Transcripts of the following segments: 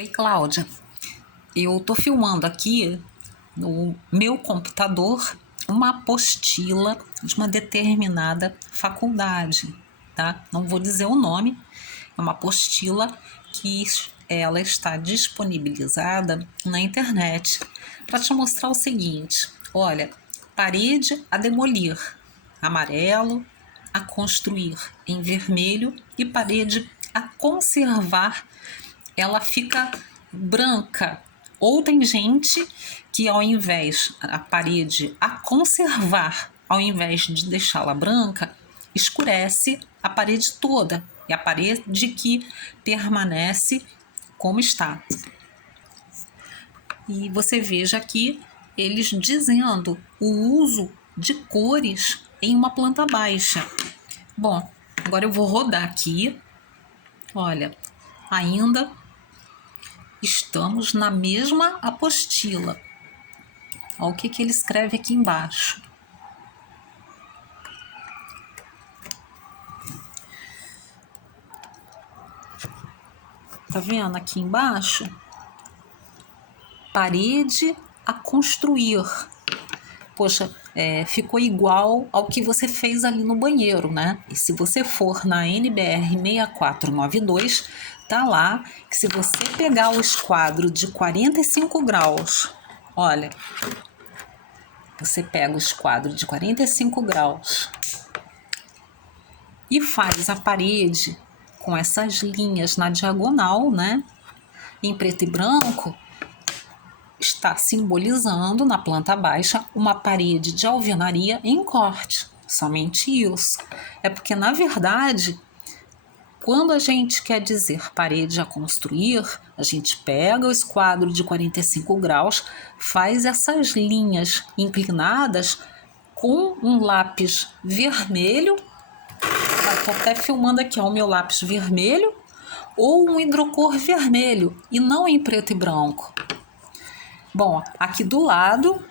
Oi, Cláudia. Eu estou filmando aqui no meu computador uma apostila de uma determinada faculdade, tá? Não vou dizer o nome, é uma apostila que ela está disponibilizada na internet para te mostrar o seguinte: olha, parede a demolir, amarelo, a construir em vermelho e parede a conservar, ela fica branca. Ou tem gente que ao invés a parede a conservar, ao invés de deixá-la branca, escurece a parede toda e a parede que permanece como está. E você veja aqui eles dizendo o uso de cores em uma planta baixa. Bom, agora eu vou rodar aqui. Olha, ainda estamos na mesma apostila. Olha o que ele escreve aqui embaixo. Tá vendo aqui embaixo? Parede a construir. Poxa, ficou igual ao que você fez ali no banheiro, né? E se você for na NBR 6492, tá lá que se você pegar o esquadro de 45 graus, olha, você pega o esquadro de 45 graus e faz a parede com essas linhas na diagonal, né? Em preto e branco, está simbolizando na planta baixa uma parede de alvenaria em corte. Somente isso. É porque, na verdade, quando a gente quer dizer parede a construir, a gente pega o esquadro de 45 graus, faz essas linhas inclinadas com um lápis vermelho. Estou até filmando aqui, ó, o meu lápis vermelho, ou um hidrocor vermelho, e não em preto e branco. Bom, aqui do lado,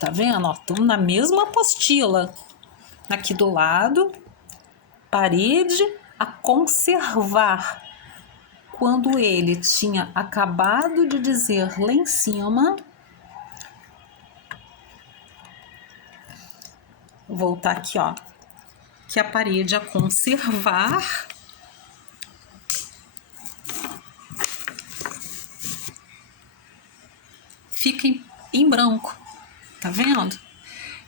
tá vendo? Estamos na mesma apostila. Aqui do lado, parede a conservar. Quando ele tinha acabado de dizer lá em cima, vou voltar aqui, ó, que a parede a conservar fica em branco, tá vendo?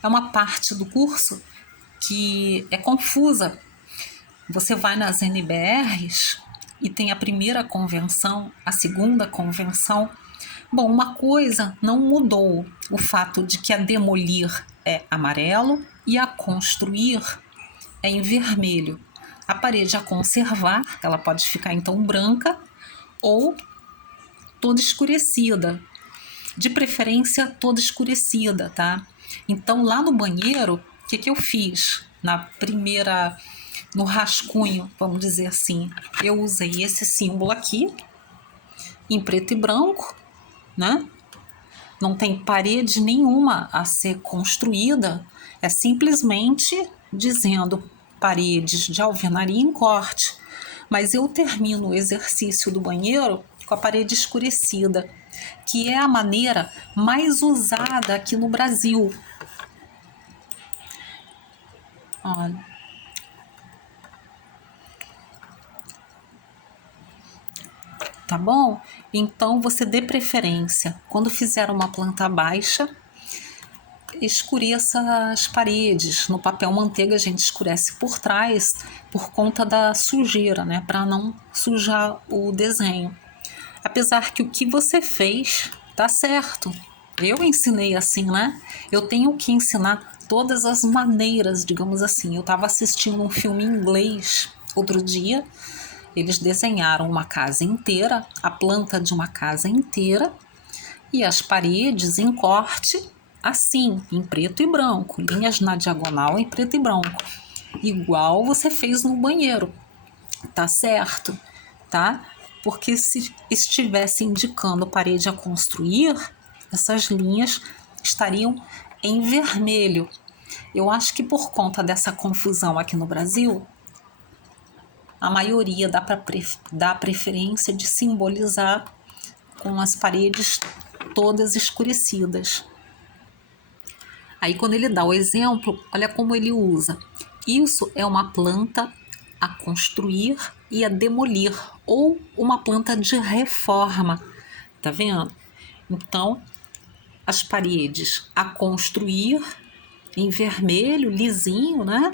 É uma parte do curso que é confusa. Você vai nas NBRs e tem a primeira convenção, a segunda convenção. Bom, uma coisa não mudou, o fato de que a demolir é amarelo e a construir é em vermelho. A parede a conservar, ela pode ficar então branca ou toda escurecida. De preferência toda escurecida, tá? Então lá no banheiro, o que eu fiz? No rascunho, vamos dizer assim, eu usei esse símbolo aqui, em preto e branco, né? Não tem parede nenhuma a ser construída, é simplesmente dizendo paredes de alvenaria em corte. Mas eu termino o exercício do banheiro com a parede escurecida, que é a maneira mais usada aqui no Brasil. Olha. Tá bom? Então você dê preferência. Quando fizer uma planta baixa, escureça as paredes. No papel manteiga a gente escurece por trás por conta da sujeira, né? Para não sujar o desenho. Apesar que o que você fez tá certo. Eu ensinei assim, né? Eu tenho que ensinar todas as maneiras, digamos assim. Eu estava assistindo um filme em inglês outro dia. Eles desenharam uma casa inteira, a planta de uma casa inteira, e as paredes em corte, assim, em preto e branco, linhas na diagonal em preto e branco, igual você fez no banheiro. Tá certo, tá? Porque se estivesse indicando parede a construir, essas linhas estariam em vermelho. Eu acho que por conta dessa confusão aqui no Brasil, a maioria dá preferência de simbolizar com as paredes todas escurecidas. Aí quando ele dá o exemplo, olha como ele usa. Isso é uma planta a construir e a demolir, ou uma planta de reforma, tá vendo? Então, as paredes a construir em vermelho, lisinho, né?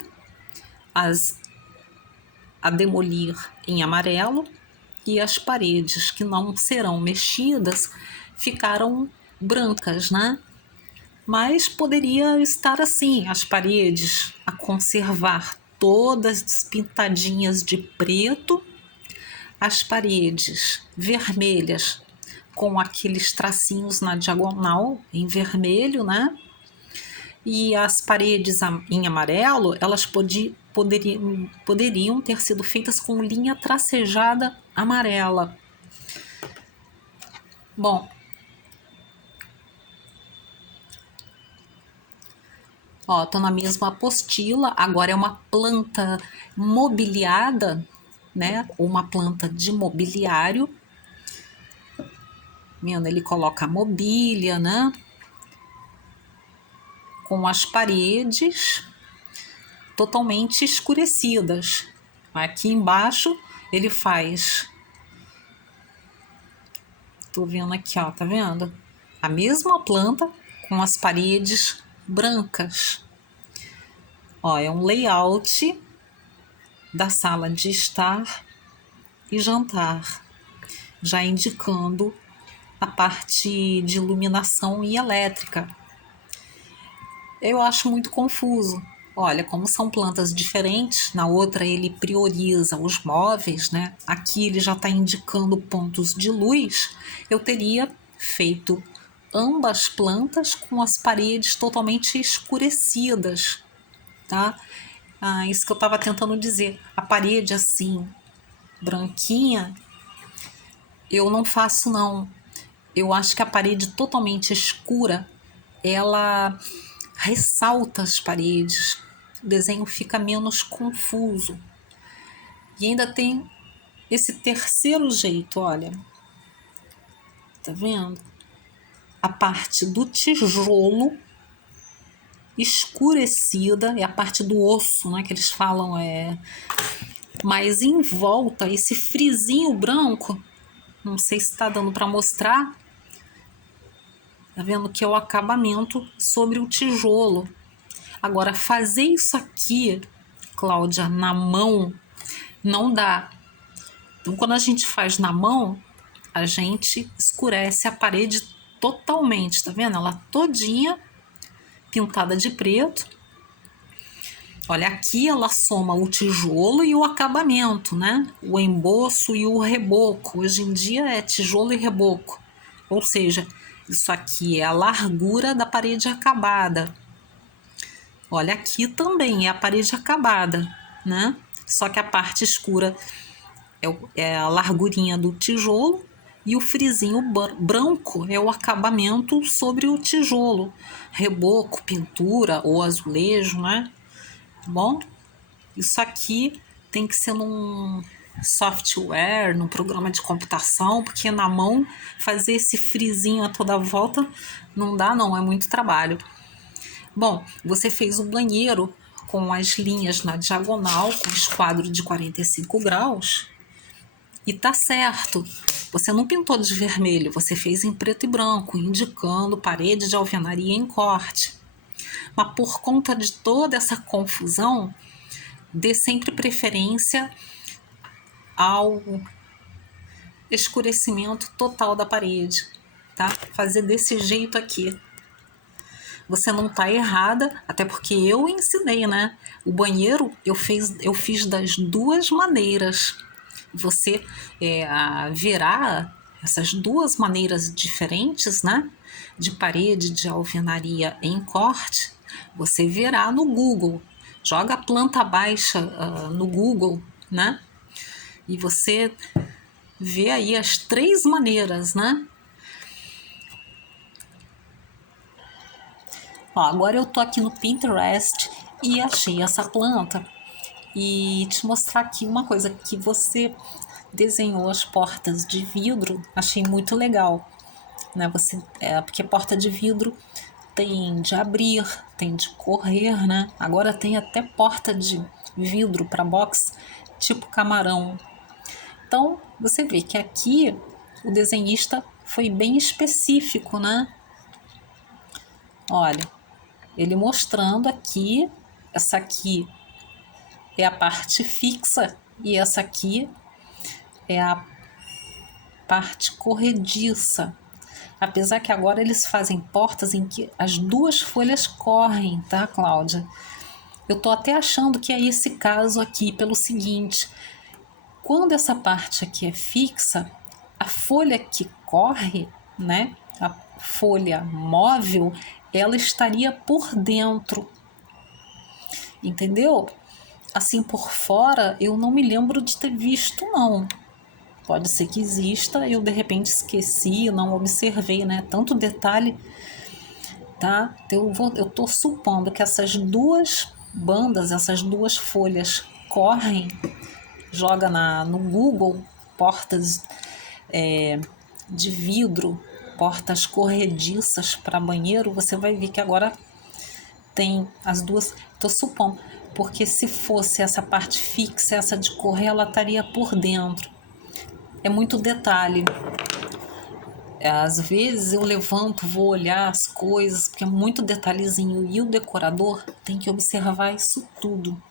A demolir em amarelo, e as paredes que não serão mexidas ficaram brancas, né? Mas poderia estar assim, as paredes a conservar todas pintadinhas de preto, as paredes vermelhas com aqueles tracinhos na diagonal em vermelho, né? E as paredes em amarelo, elas poderiam ter sido feitas com linha tracejada amarela. Bom, ó, tô na mesma apostila, agora é uma planta mobiliada, né? Ou uma planta de mobiliário. Vendo, ele coloca a mobília, né? Com as paredes totalmente escurecidas. Aqui embaixo ele faz, tô vendo aqui, ó, tá vendo? A mesma planta com as paredes brancas. Ó, é um layout da sala de estar e jantar, já indicando a parte de iluminação e elétrica. Eu acho muito confuso. Olha, como são plantas diferentes, na outra ele prioriza os móveis, né? Aqui ele já está indicando pontos de luz. Eu teria feito ambas plantas com as paredes totalmente escurecidas, tá? Isso que eu estava tentando dizer. A parede assim, branquinha, eu não faço não. Eu acho que a parede totalmente escura, ela ressalta as paredes, o desenho fica menos confuso. E ainda tem esse terceiro jeito, olha, tá vendo? A parte do tijolo escurecida, é a parte do osso, né, que eles falam, mas em volta, esse frisinho branco, não sei se está dando para mostrar, tá vendo que é o acabamento sobre o tijolo. Agora, fazer isso aqui, Cláudia, na mão, não dá. Então, quando a gente faz na mão, a gente escurece a parede totalmente, tá vendo? Ela todinha pintada de preto. Olha, aqui ela soma o tijolo e o acabamento, né? O emboço e o reboco. Hoje em dia é tijolo e reboco. Ou seja, isso aqui é a largura da parede acabada. Olha, aqui também é a parede acabada, né? Só que a parte escura é a largurinha do tijolo e o frisinho branco é o acabamento sobre o tijolo. Reboco, pintura ou azulejo, né? Bom, isso aqui tem que ser num software, num programa de computação, porque na mão fazer esse frisinho a toda volta não dá não, é muito trabalho. Bom, você fez o banheiro com as linhas na diagonal, com esquadro de 45 graus, e tá certo. Você não pintou de vermelho, você fez em preto e branco, indicando parede de alvenaria em corte. Mas por conta de toda essa confusão, dê sempre preferência ao escurecimento total da parede, tá? Fazer desse jeito aqui. Você não tá errada, até porque eu ensinei, né? O banheiro eu fiz das duas maneiras. Você verá essas duas maneiras diferentes, né? De parede de alvenaria em corte, você verá no Google. Joga a planta baixa no Google, né? E você vê aí as três maneiras, né? Ó, agora eu tô aqui no Pinterest e achei essa planta. e te mostrar aqui uma coisa que você desenhou as portas de vidro, achei muito legal, né? Porque porta de vidro tem de abrir, tem de correr, né? Agora tem até porta de vidro para box, tipo camarão. Então, você vê que aqui o desenhista foi bem específico, né? Olha, ele mostrando aqui, essa aqui é a parte fixa e essa aqui é a parte corrediça. Apesar que agora eles fazem portas em que as duas folhas correm, tá, Cláudia? Eu tô até achando que é esse caso aqui, pelo seguinte: quando essa parte aqui é fixa, a folha que corre, né, a folha móvel, ela estaria por dentro, entendeu? Assim, por fora, eu não me lembro de ter visto, não. Pode ser que exista, eu de repente esqueci, não observei, né? Tanto detalhe, tá? Eu tô supondo que essas duas bandas, essas duas folhas correm, joga no Google, portas de vidro, portas corrediças para banheiro, você vai ver que agora tem as duas, tô supondo, porque se fosse essa parte fixa, essa de correr, ela estaria por dentro. É muito detalhe. Às vezes eu levanto, vou olhar as coisas, porque é muito detalhezinho, e o decorador tem que observar isso tudo.